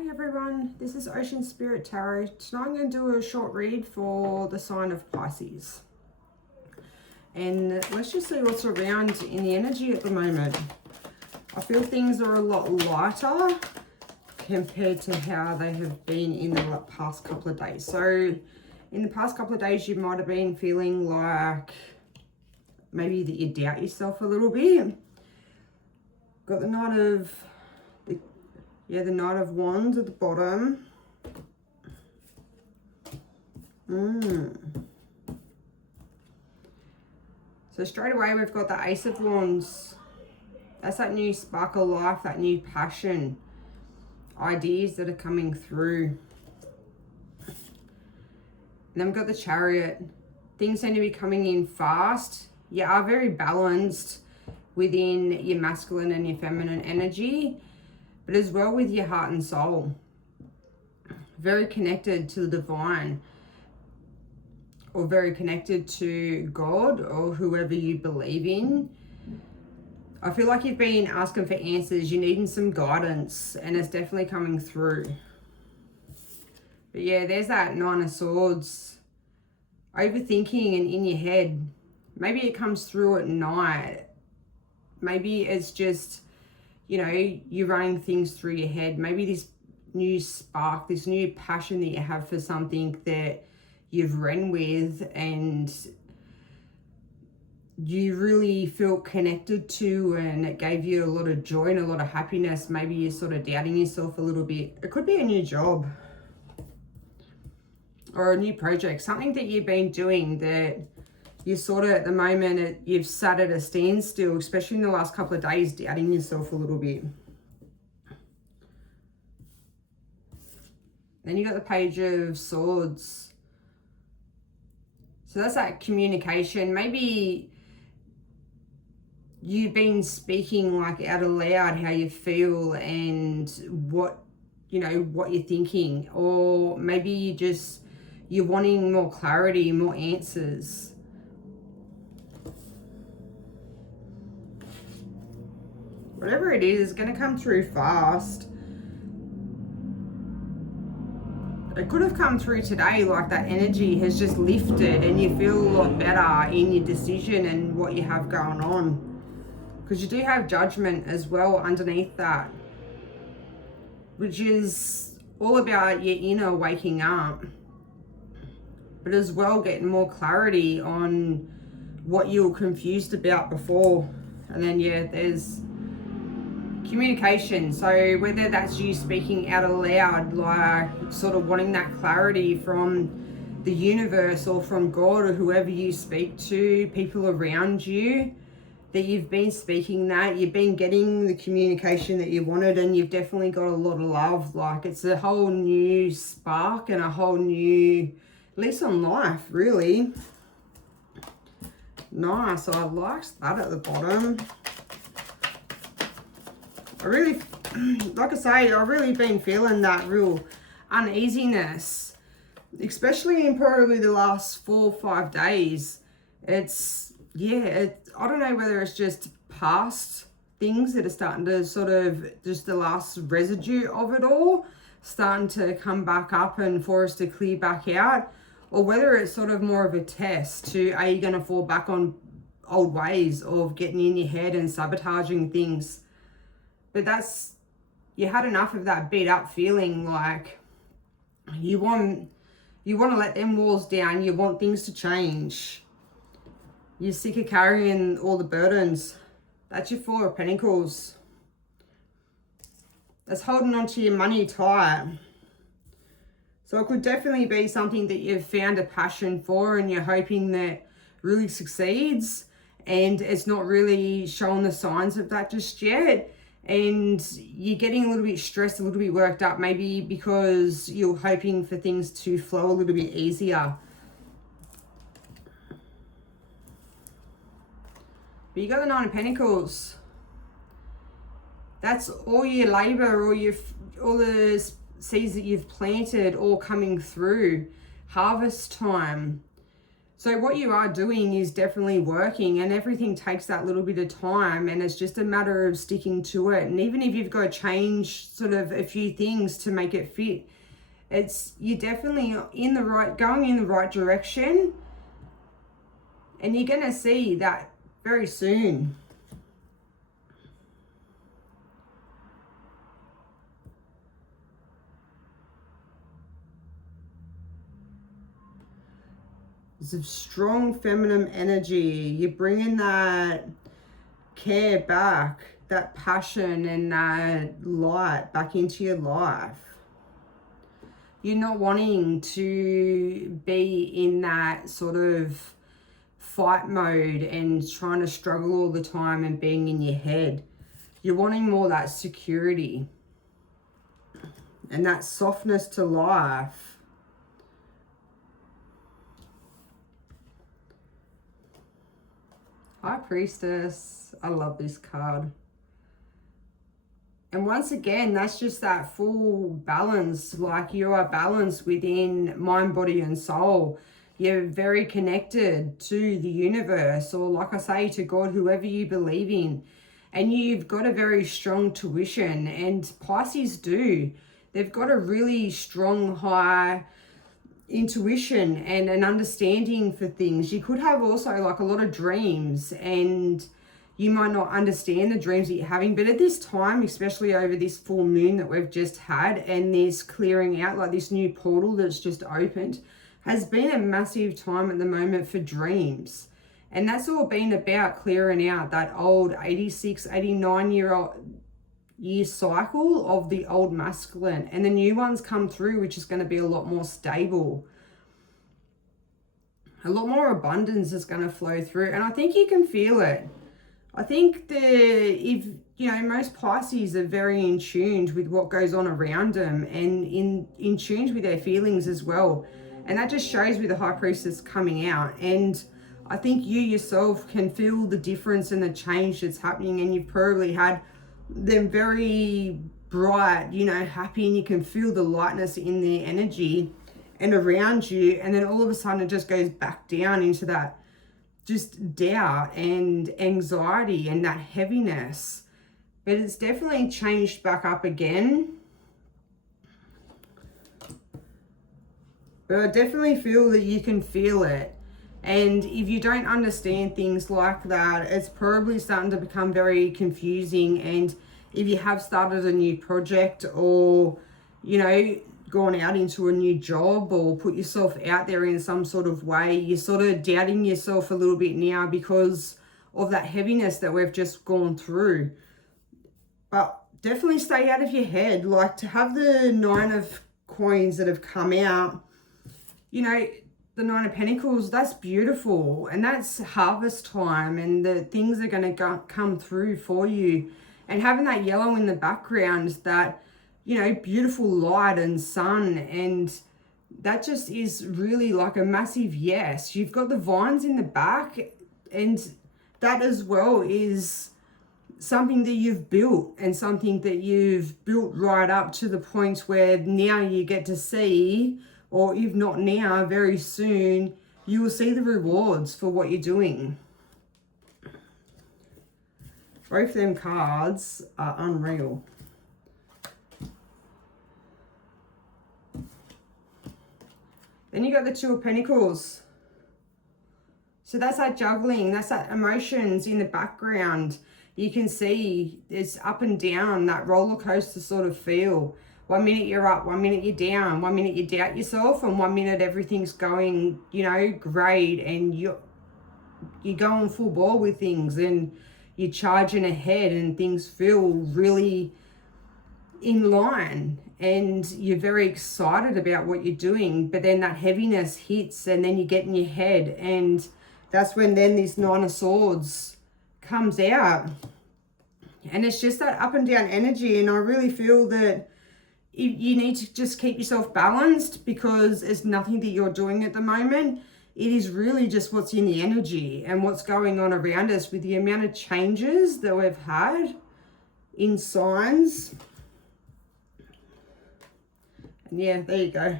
Hi everyone, this is Ocean Spirit Tarot. Tonight I'm going to do a short read for the sign of Pisces. And let's just see what's around in the energy at the moment. I feel things are a lot lighter compared to how they have been in the past couple of days. So in the past couple of days you might have been feeling like maybe that you doubt yourself a little bit. Got the Knight of the Knight of Wands at the bottom. So straight away we've got the Ace of Wands. That's that new spark of life, that new passion, ideas that are coming through. And then we've got the Chariot. Things seem to be coming in fast. You are very balanced within your masculine and your feminine energy, but as well with your heart and soul. Very connected to the divine, or very connected to God or whoever you believe in. I feel like you've been asking for answers. You're needing some guidance, and it's definitely coming through. But yeah, there's that Nine of Swords. Overthinking and in your head. Maybe it comes through at night. Maybe it's just, you know, you're running things through your head. Maybe this new spark, this new passion that you have for something that you've ran with and you really feel connected to, and it gave you a lot of joy and a lot of happiness. Maybe you're sort of doubting yourself a little bit. It could be a new job or a new project, something that you've been doing that you sort of at the moment you've sat at a standstill, especially in the last couple of days, doubting yourself a little bit. Then you got the Page of Swords. So that's that communication. Maybe you've been speaking like out aloud how you feel and what, you know, what you're thinking, or maybe you're wanting more clarity, more answers. Whatever it is going to come through fast. It could have come through today, like that energy has just lifted and you feel a lot better in your decision and what you have going on. Because you do have Judgment as well underneath that, which is all about your inner waking up, but as well getting more clarity on what you were confused about before. And then yeah, there's communication. So whether that's you speaking out aloud, like sort of wanting that clarity from the universe or from God or whoever you speak to, people around you, that you've been speaking that, you've been getting the communication that you wanted, and you've definitely got a lot of love. Like it's a whole new spark and a whole new lease on life, really. Nice. I liked that at the bottom. I really, like I say, I've really been feeling that real uneasiness, especially in probably the last 4 or 5 days. It's, yeah, I don't know whether it's just past things that are starting to sort of, just the last residue of it all, starting to come back up and for us to clear back out, or whether it's sort of more of a test to, are you going to fall back on old ways of getting in your head and sabotaging things? But that's, you had enough of that beat up feeling, like you want to let them walls down. You want things to change. You're sick of carrying all the burdens. That's your Four of Pentacles. That's holding on to your money tight. So it could definitely be something that you've found a passion for and you're hoping that really succeeds, and it's not really showing the signs of that just yet. And you're getting a little bit stressed, a little bit worked up, maybe because you're hoping for things to flow a little bit easier. But you got the Nine of Pentacles. That's all your labor, all the seeds that you've planted all coming through. Harvest time. So what you are doing is definitely working, and everything takes that little bit of time, and it's just a matter of sticking to it. And even if you've got to change sort of a few things to make it fit, you're definitely going in the right direction, and you're going to see that very soon. It's a strong feminine energy. You're bringing that care back, that passion and that light back into your life. You're not wanting to be in that sort of fight mode and trying to struggle all the time and being in your head. You're wanting more that security and that softness to life. High Priestess. I love this card. And once again, that's just that full balance. Like, you are balanced within mind, body, and soul. You're very connected to the universe, or like I say, to God, whoever you believe in. And you've got a very strong tuition. And Pisces do. They've got a really strong, high intuition and an understanding for things. You could have also like a lot of dreams, and you might not understand the dreams that you're having, but at this time, especially over this full moon that we've just had, and this clearing out, like this new portal that's just opened, has been a massive time at the moment for dreams. And that's all been about clearing out that old 86, 89-year cycle of the old masculine, and the new ones come through, which is going to be a lot more stable. A lot more abundance is going to flow through, and I think you can feel it. I think most Pisces are very in tune with what goes on around them, and in tune with their feelings as well. And that just shows with the High Priestess coming out. And I think you yourself can feel the difference and the change that's happening, and you've probably had them very bright, happy, and you can feel the lightness in their energy and around you. And then all of a sudden it just goes back down into that just doubt and anxiety and that heaviness. But it's definitely changed back up again. But I definitely feel that you can feel it. And if you don't understand things like that, it's probably starting to become very confusing. And if you have started a new project, or, gone out into a new job, or put yourself out there in some sort of way, you're sort of doubting yourself a little bit now because of that heaviness that we've just gone through. But definitely stay out of your head. Like, to have the 9 of coins that have come out, the 9 of Pentacles, that's beautiful, and that's harvest time, and the things are going to come through for you. And having that yellow in the background, that beautiful light and sun, and that just is really like a massive yes. You've got the vines in the back, and that as well is something that you've built, and something that you've built right up to the point where now you get to see, or if not now, very soon, you will see the rewards for what you're doing. Both them cards are unreal. Then you got the 2 of Pentacles. So that's that juggling, that's that emotions in the background. You can see it's up and down, that roller coaster sort of feel. 1 minute you're up, 1 minute you're down, 1 minute you doubt yourself, and 1 minute everything's going, great, and you're going full bore with things, and you're charging ahead, and things feel really in line, and you're very excited about what you're doing. But then that heaviness hits, and then you get in your head, and that's when then this 9 of Swords comes out. And it's just that up and down energy, and I really feel that you need to just keep yourself balanced, because it's nothing that you're doing at the moment. It is really just what's in the energy and what's going on around us with the amount of changes that we've had in signs. And yeah, there you go.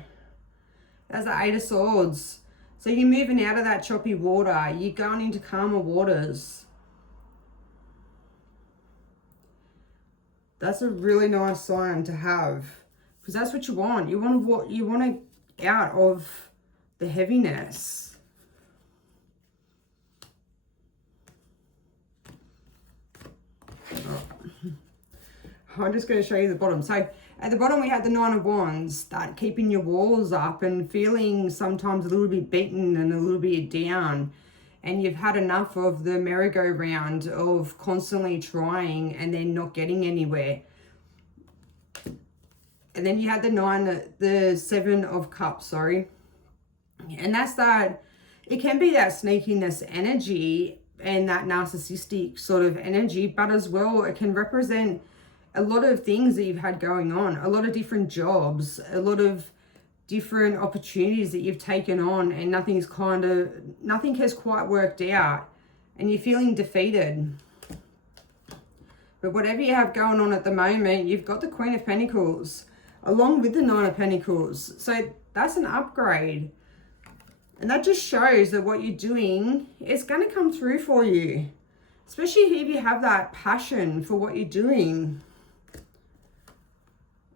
That's the 8 of Swords. So you're moving out of that choppy water. You're going into calmer waters. That's a really nice sign to have, because that's what you want. You want to out of the heaviness. I'm just going to show you the bottom. So at the bottom we have the Nine of Wands, that keeping your walls up and feeling sometimes a little bit beaten and a little bit down. And you've had enough of the merry-go-round of constantly trying and then not getting anywhere. And then you had the Seven of Cups, sorry. And that's that, it can be that sneakiness energy and that narcissistic sort of energy, but as well, it can represent a lot of things that you've had going on, a lot of different jobs, a lot of different opportunities that you've taken on, and nothing has quite worked out, and you're feeling defeated. But whatever you have going on at the moment, you've got the Queen of Pentacles along with the Nine of Pentacles. So that's an upgrade. And that just shows that what you're doing is going to come through for you, especially if you have that passion for what you're doing.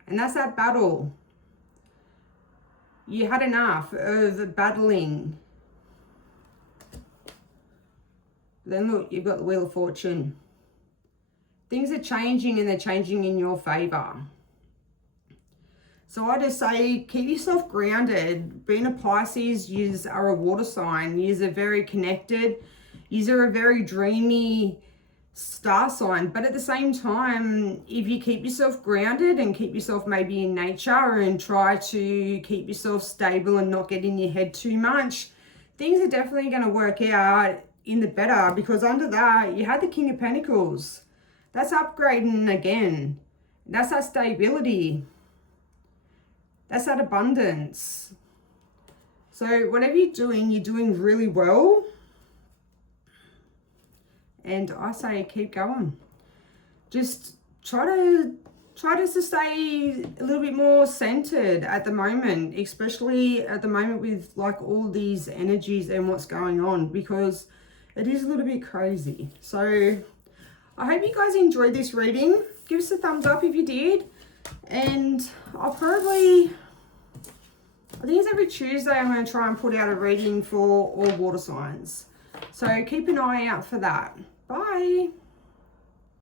And that's that battle. You had enough of battling. Then look, you've got the Wheel of Fortune. Things are changing, and they're changing in your favor. So I just say, keep yourself grounded. Being a Pisces, you are a water sign. You are very connected. You are a very dreamy star sign. But at the same time, if you keep yourself grounded and keep yourself maybe in nature and try to keep yourself stable and not get in your head too much, things are definitely going to work out in the better, because under that, you had the King of Pentacles. That's upgrading again. That's that stability. That's that abundance. So whatever you're doing really well. And I say keep going. Just try to stay a little bit more centered at the moment, especially at the moment with like all these energies and what's going on, because it is a little bit crazy. So I hope you guys enjoyed this reading. Give us a thumbs up if you did. And I think it's every Tuesday I'm going to try and put out a reading for all water signs. So keep an eye out for that. Bye.